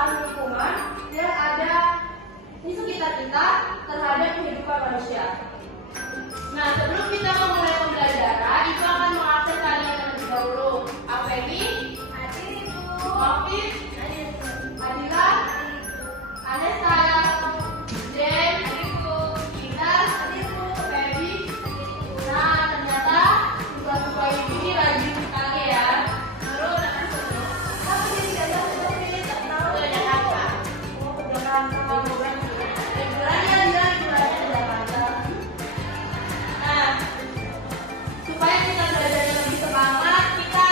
kebersihan lingkungan yang ada di sekitar kita terhadap kehidupan manusia. Nah, sebelum kita memulai pembelajaran, Ibu akan mengakses kalian terlebih dahulu. Apa ini? Hadir, Ibu. Maafin? Adila? Anessa? Den? Adikku. Kita? Adikku. Feby? Nah, ternyata siswa-siswa ini rajin sekali ya. Baru anak seru. Tapi dia tidak tahu ini tak tahu dari apa. Oh, jangan liburan ya, liburan ke Jakarta. Nah, supaya kita belajarnya lebih semangat, kita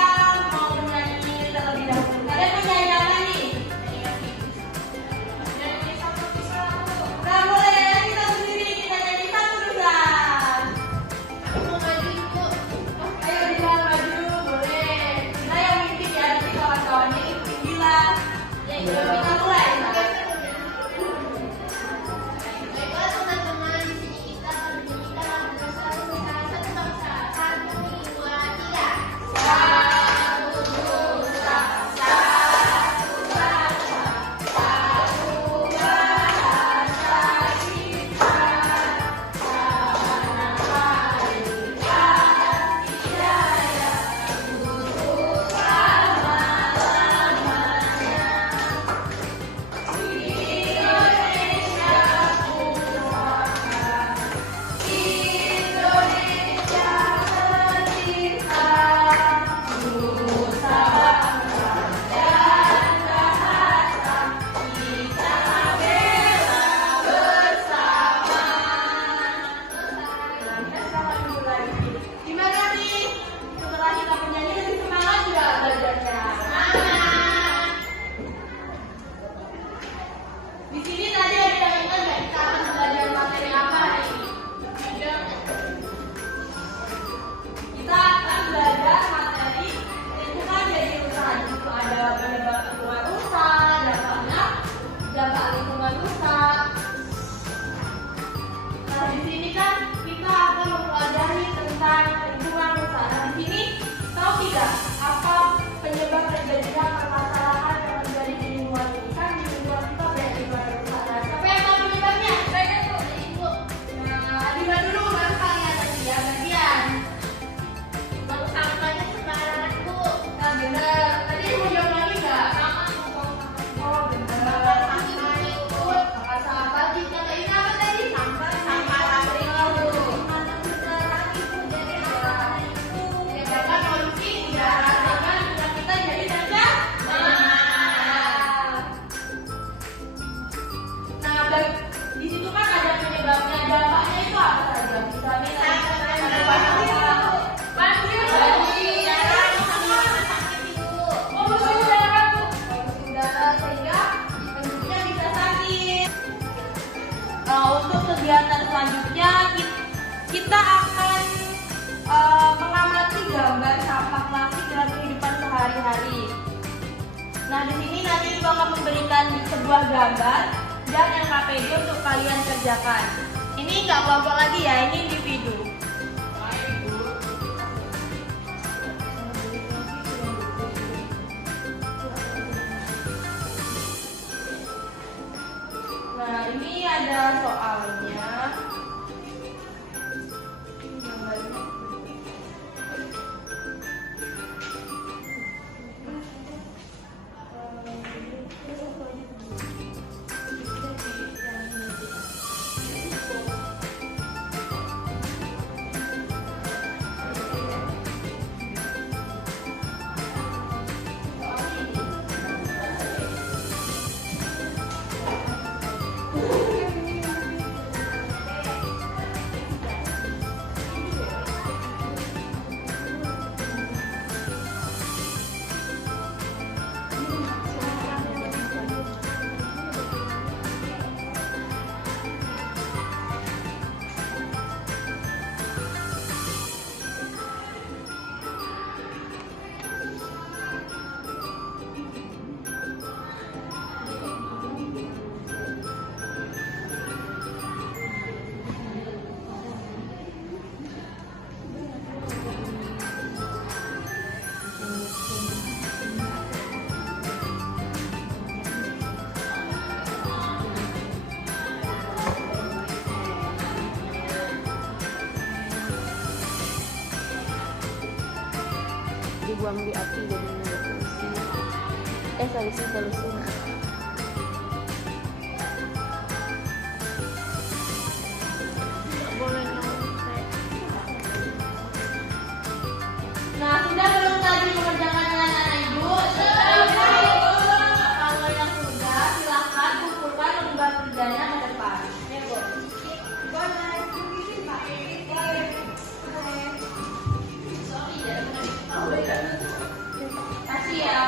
mau menyanyi terlebih dahulu. Kalian menyanyi apa nih? Nyanyi satu bisa. Nah, boleh kita sendiri, kita nyanyi satu bisa. Mau maju Ibu. Ayo Dila maju, boleh. Dila yang mimpin ya, nanti kawan-kawannya ikutin Dila. Kita mulai. Baiklah teman-teman, di sini kita akan menyanyikan lagu bersama satu bangsa. 1, 2, 3. Satu bangsa, satu bangsa, satu bahasa kita. Tanah air kasih jaya untuk selama-lamanya. Indonesia pusaka, Indonesia tercinta, nusa bangsa dan bahasa kita bela bersama. Gimana nih? Setelah kita menyanyi lebih semangat nggak belajarnya? Di sini tadi ada yang ingat nggak kita akan belajar materi apa hari ini? Kita akan belajar materi lingkungan jadi usaha. Itu ada penyebab lingkungan rusak, dampak lingkungan rusak. Nah, di sini kan kita akan mempelajari tentang lingkungan rusak. Nah, di sini tahu tidak apa penyebab terjadinya permasalahan yang terjadi di lingkungan ini? Kan di lingkungan kita banyak lingkungan rusak. Nah, siapa yang tahu penyebabnya? Saya tahu, Ibu. Nah, Adila dulu baru kalian tadi ya, gantian. Baru sampahnya sembarangan, Bu. Nah, bener. Tadi Ibu jawab lagi nggak? Oh, bener. Sampah Ibu. Sampah kita tadi apa tadi? Sampah pabrik. Gimana bener lagi Bu? Jadi apa Ibu? Menyebabkan polusi udara dengan limbah kita jadi tercemar. Nah, di situ kan ada penyebabnya, dampaknya itu apa saja? Misalnya ada banjir, polusi udara, Bu. Polusi udara sehingga penduduknya bisa sakit. Untuk kegiatan selanjutnya kita akan mengamati gambar sampah plastik dalam kehidupan sehari-hari. Nah, di sini nanti Ibu akan memberikan sebuah gambar dan LKPD untuk kalian kerjakan. Ini nggak kelompok lagi ya, ini individu. Nah, ini ada soalnya. dibuang di api jadi solusi. Solusi. Nah, sudah belum tadi mengerjakan dengan anak ibu? Kalau yang sudah, silakan kumpulkan lembar kerjanya ke depan. Ya, Bu. Sorry ya. Kasih ya.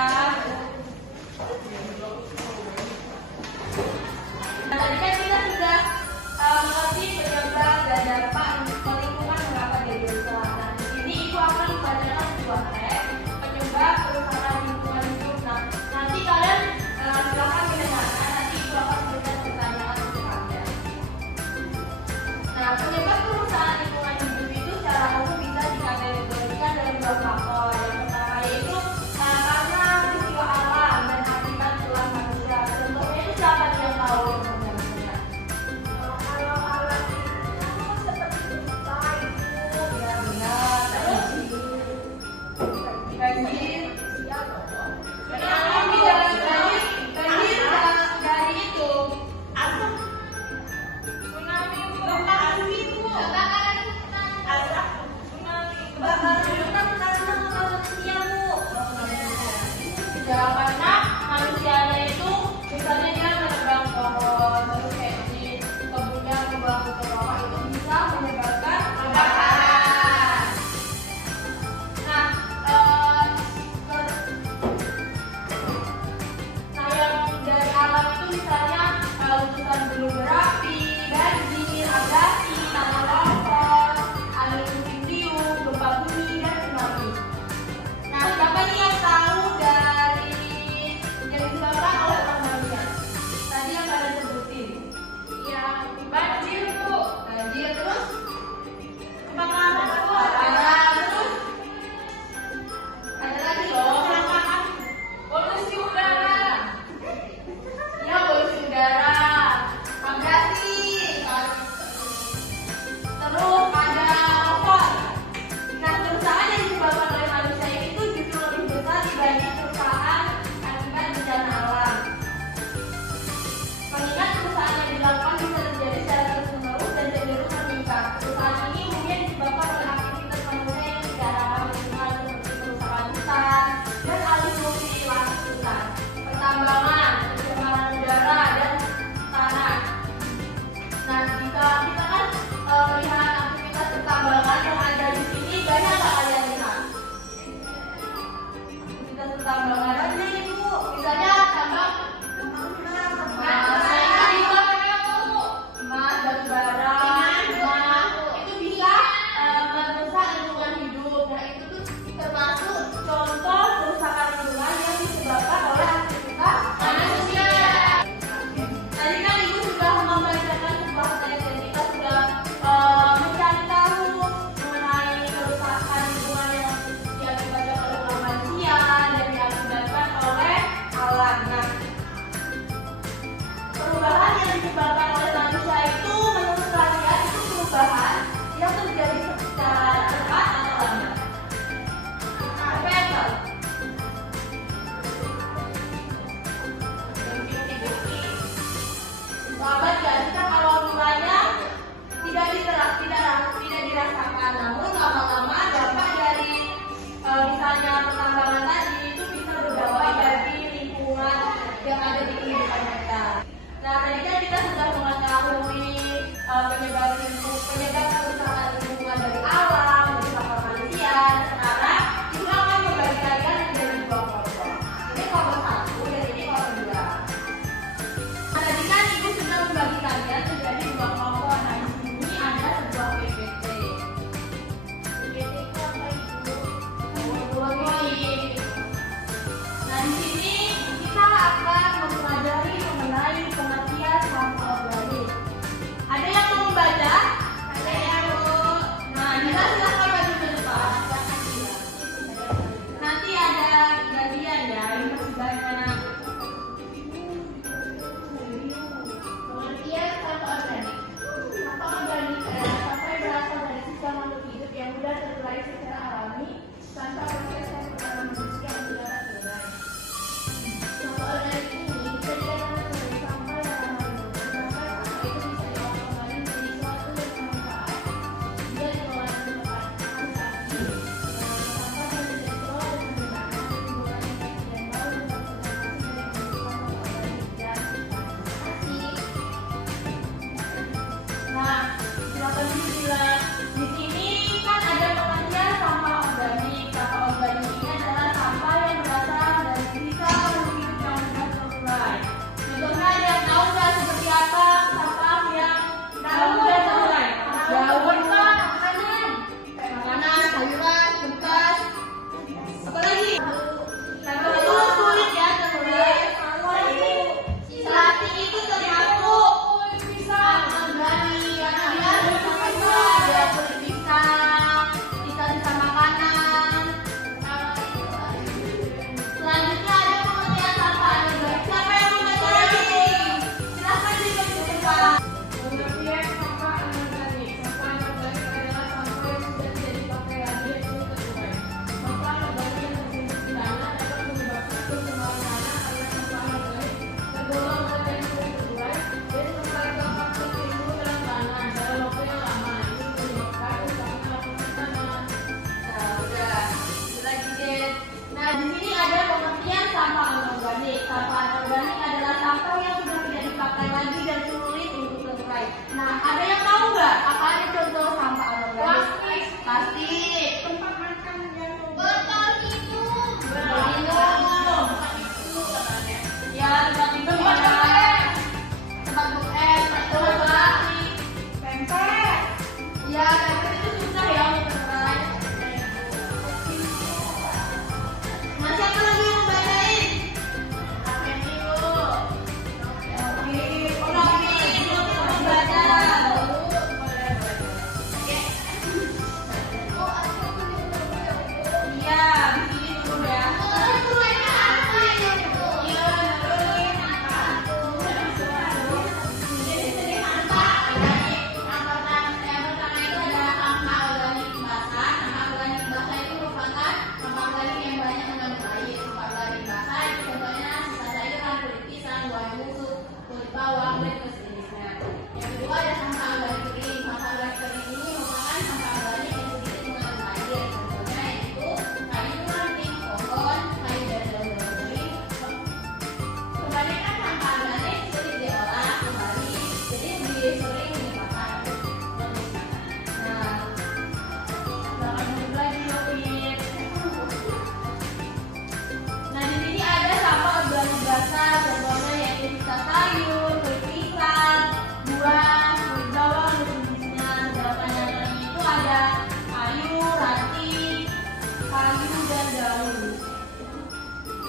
kayu dan daun.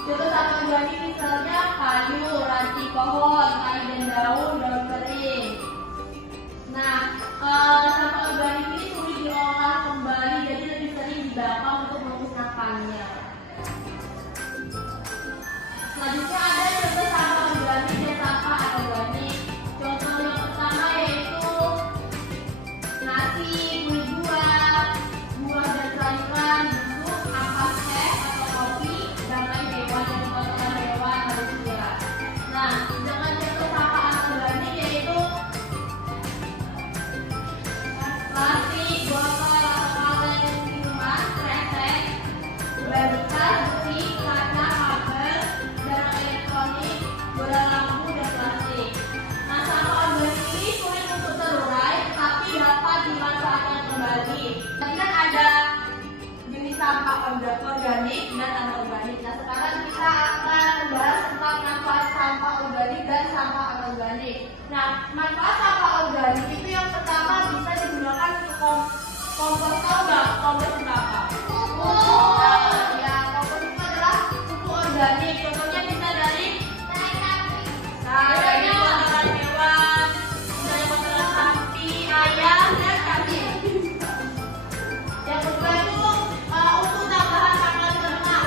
Contoh sampah organik misalnya kayu, ranting pohon, kayu dan daun kering. Nah, sampah organik ini sulit diolah kembali, jadi lebih sering dibakar untuk memusnahkannya. Selanjutnya ada contoh sampah organik dan sampah anorganik. Contoh yang pertama yaitu nasi, kulit buah, buah dan sayuran, busuk, ampas teh atau kopi, bangkai hewan dan kotoran hewan manusia. Nah, dengan contoh sampah anorganik yaitu plastik, botol atau kaleng minuman, kresek, benda bekas, besi, kaca, kabel, barang elektronik, bola lampu, dan plastik. Nah, sampah organik ini sulit untuk terurai, tapi dapat dimanfaatkan kembali. Tadi kan ada jenis sampah organik dan anorganik. Nah, sekarang kita akan membahas tentang manfaat sampah organik dan sampah anorganik. Nah, manfaat sampah organik itu yang pertama bisa digunakan untuk kompos. Tahu nggak kompos itu apa? Ya, kompos itu adalah pupuk organik. Contohnya bisa dari dari kotoran hewan, dari kotoran sapi, ayam, dan kambing. Yang kedua itu untuk tambahan makanan ternak.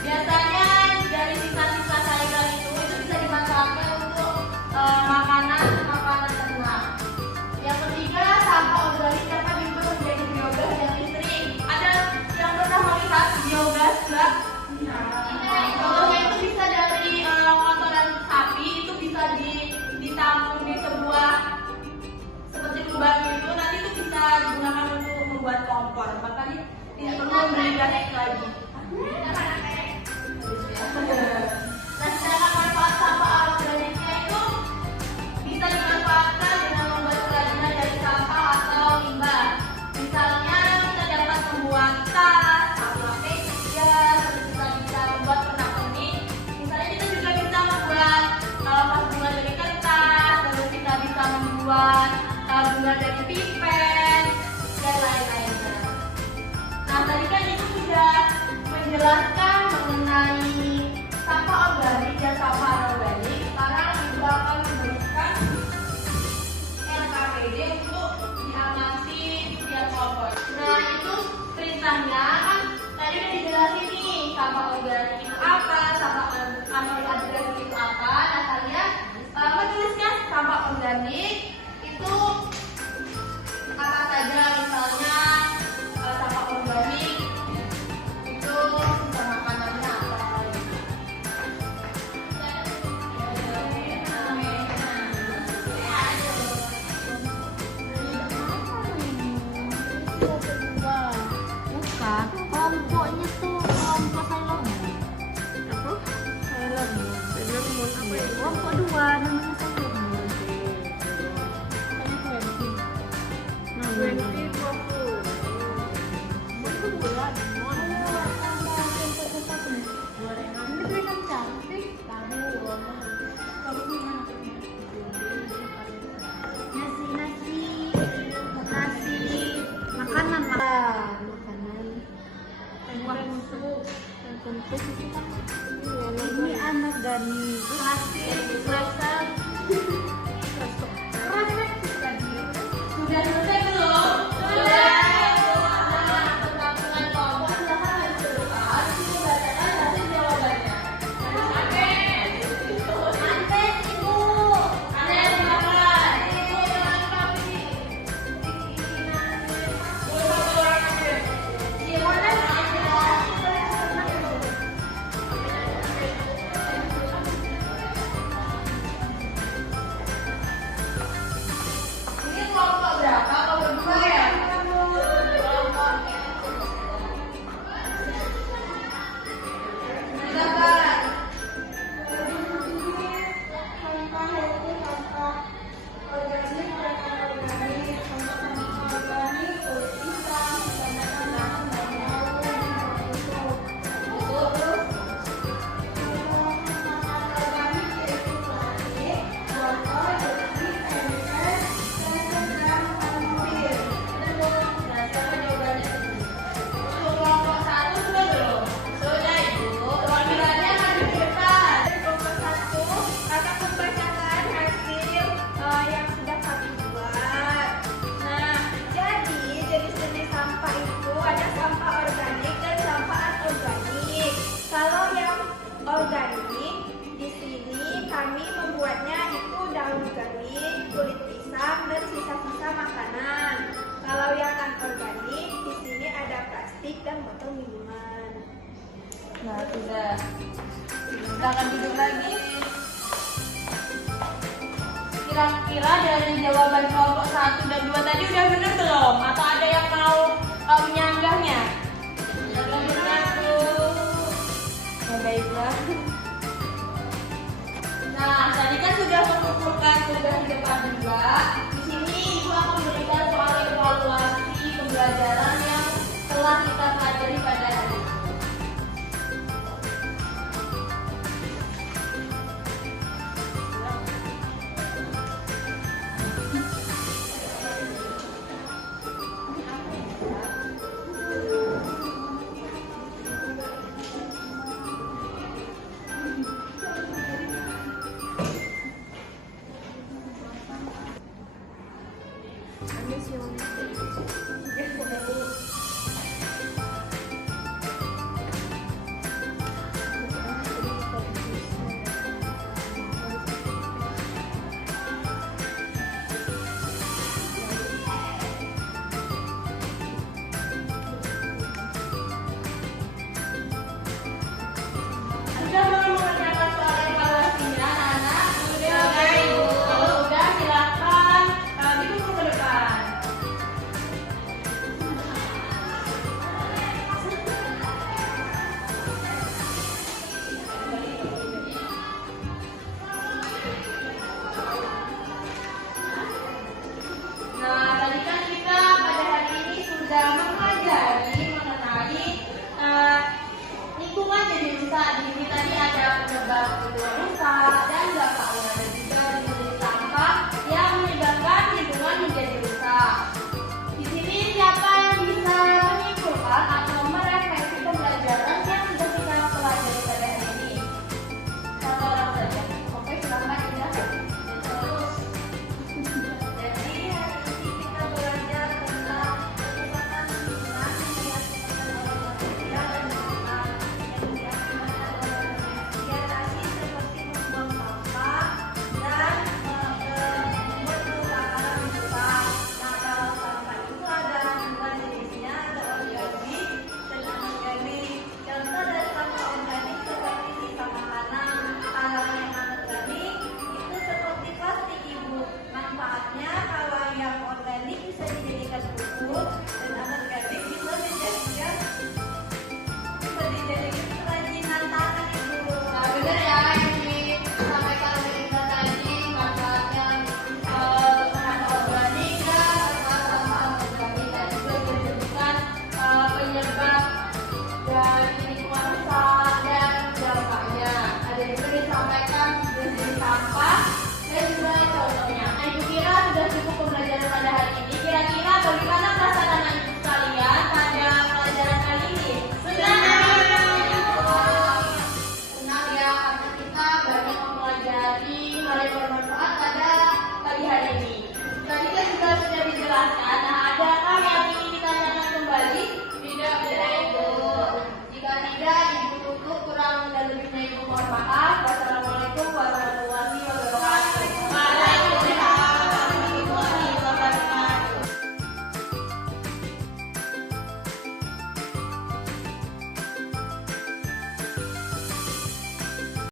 Biasanya dari sisa-sisa sayuran itu bisa dimanfaatkan untuk makanan ternak. Yang ketiga, sampah organik dapat diubah menjadi biogas yang listrik. Ada yang pernah melihat biogas nggak? Contohnya itu bisa dari kotoran sapi, itu bisa ditampung di sebuah seperti lubang itu, nanti itu bisa digunakan untuk membuat kompor. Makanya tidak perlu membeli gas lagi. Nah, sedangkan manfaat sampah anorganiknya itu bisa dimanfaatkan dengan membuat kerajinan dari sampah atau limbah. Misalnya kita dapat membuat tas, sampah meja, kita bisa membuat pernak-pernik. Misalnya kita juga bisa membuat vas bunga dari kertas, lalu kita bisa membuat bunga dari pipet dan lain-lainnya. Nah, tadi kan itu sudah menjelaskan mengenai sampah organik dan sampah anorganik. Sekarang Ibu akan memberikan NKPD untuk diamati setiap kompos. Nah, itu perintahnya kan tadi udah dijelasin nih, sampah organik itu apa, sampah anorganik itu apa. Nah, kalian menuliskan sampah organik itu apa saja. Misalnya sampah organik itu sisa makanannya apa. Bukan, kelompoknya tuh kelompok Sailor Moon. Apa? Sailor Moon. Sailor Moon apa ya? Kelompok dua namanya Sailor Moon. Tadi 20. Nah, 20, 20. itu bulan Moon. Itu kan cantik. Kamu gimana? Nasi, makanan. Ini anorganik. Plastik. Sudah selesai belum? Sudah. Nah, tentang kompos silahkan lanjutkan. Ibu bacakan hasil jawabannya. Antes, Ibu. Antes, silakan. Ibu, jangan kami. Satu orang aja. Gimana? dan botol minuman. Nah, sudah. Kita akan duduk lagi. Kira-kira dari jawaban kelompok 1 dan 2 tadi udah benar belum? Atau ada yang mau menyanggahnya?